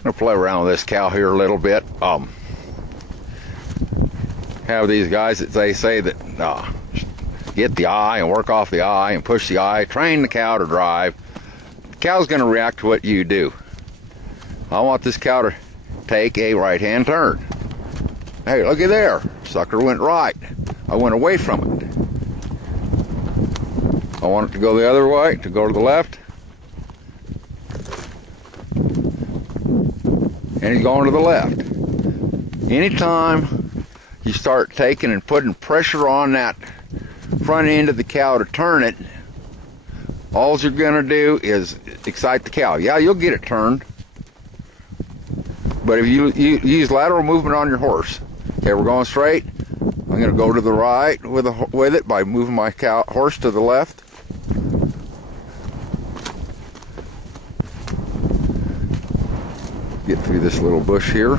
I'm gonna play around with this cow here a little bit. Have these guys that they say that get the eye and work off the eye and push the eye, train the cow to drive. The cow's gonna react to what you do. I want this cow to take a right-hand turn. Hey, looky there. Sucker went right. I went away from it. I want it to go the other way, to go to the left. And he's going to the left. Anytime you start taking and putting pressure on that front end of the cow to turn it, all you're going to do is excite the cow. Yeah, you'll get it turned. But if you use lateral movement on your horse, okay, we're going straight. I'm going to go to the right with it by moving my horse to the left. Get through this little bush here.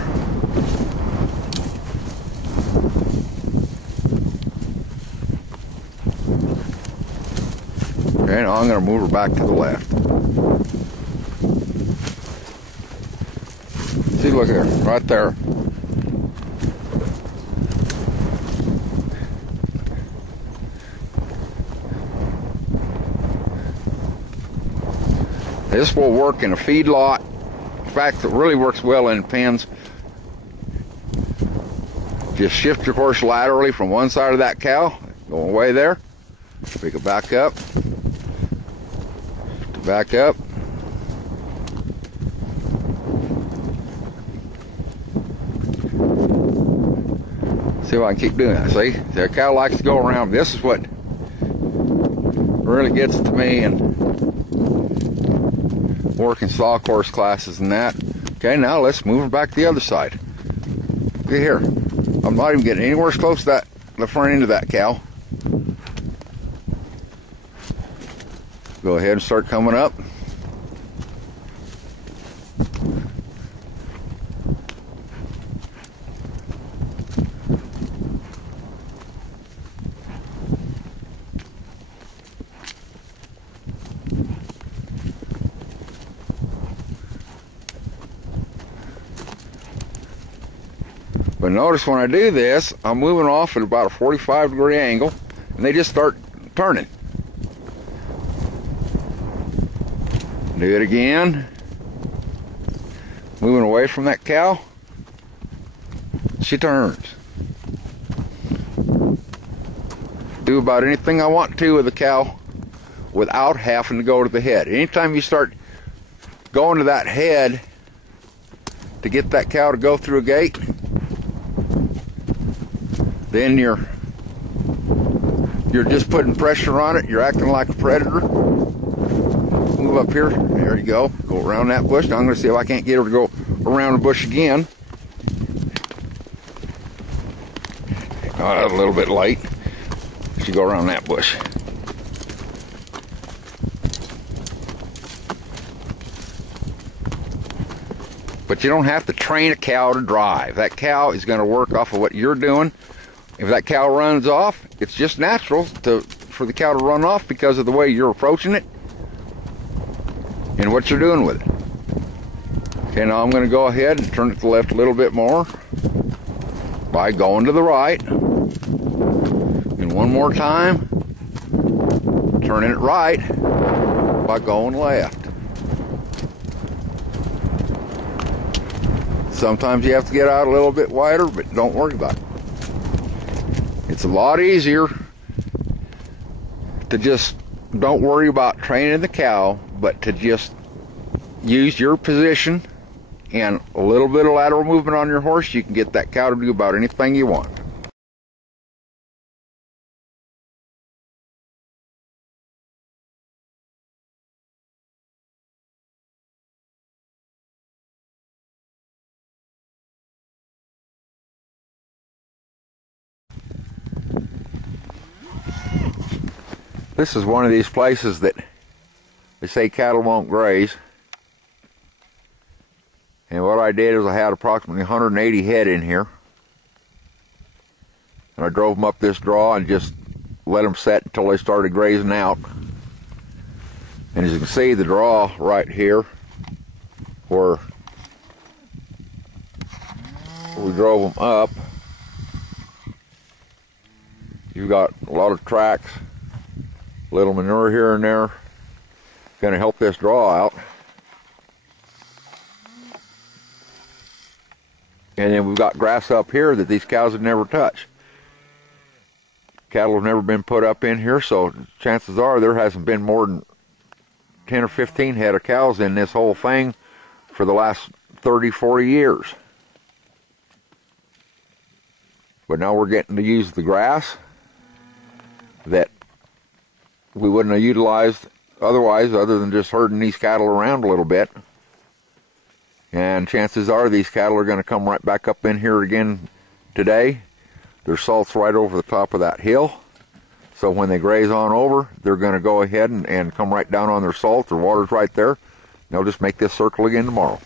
Okay, now I'm going to move her back to the left. See, look here, right there. This will work in a feedlot. In fact, it really works well in pens. Just shift your horse laterally from one side of that cow, go away there, pick it back up, back up. See if I can keep doing that. See, the cow likes to go around. This is what really gets to me and working stock horse classes and that. Okay, now let's move her back to the other side. See here, I'm not even getting anywhere close to that, the front end of that cow. Go ahead and start coming up. But notice when I do this, I'm moving off at about a 45-degree angle, and they just start turning. Do it again. Moving away from that cow. She turns. Do about anything I want to with the cow without having to go to the head. Anytime you start going to that head to get that cow to go through a gate, then you're just putting pressure on it. You're acting like a predator. Move up here. There you go. Go around that bush. Now I'm going to see if I can't get her to go around the bush again. A little bit late. She go around that bush. But you don't have to train a cow to drive. That cow is going to work off of what you're doing. If that cow runs off, it's just natural for the cow to run off because of the way you're approaching it and what you're doing with it. Okay, now I'm going to go ahead and turn it to the left a little bit more by going to the right. And one more time, turning it right by going left. Sometimes you have to get out a little bit wider, but don't worry about it. It's a lot easier to just don't worry about training the cow, but to just use your position and a little bit of lateral movement on your horse. You can get that cow to do about anything you want. This is one of these places that they say cattle won't graze. And what I did is I had approximately 180 head in here. And I drove them up this draw and just let them set until they started grazing out. And as you can see, the draw right here, where we drove them up. You've got a lot of tracks, little manure here and there. Going to help this draw out. And then we've got grass up here that these cows have never touched. Cattle have never been put up in here, so chances are there hasn't been more than 10 or 15 head of cows in this whole thing for the last 30, 40 years. But now we're getting to use the grass that we wouldn't have utilized otherwise, other than just herding these cattle around a little bit. And chances are these cattle are going to come right back up in here again today. There's salts right over the top of that hill. So when they graze on over, they're going to go ahead and come right down on their salt. Their water's right there. They'll just make this circle again tomorrow.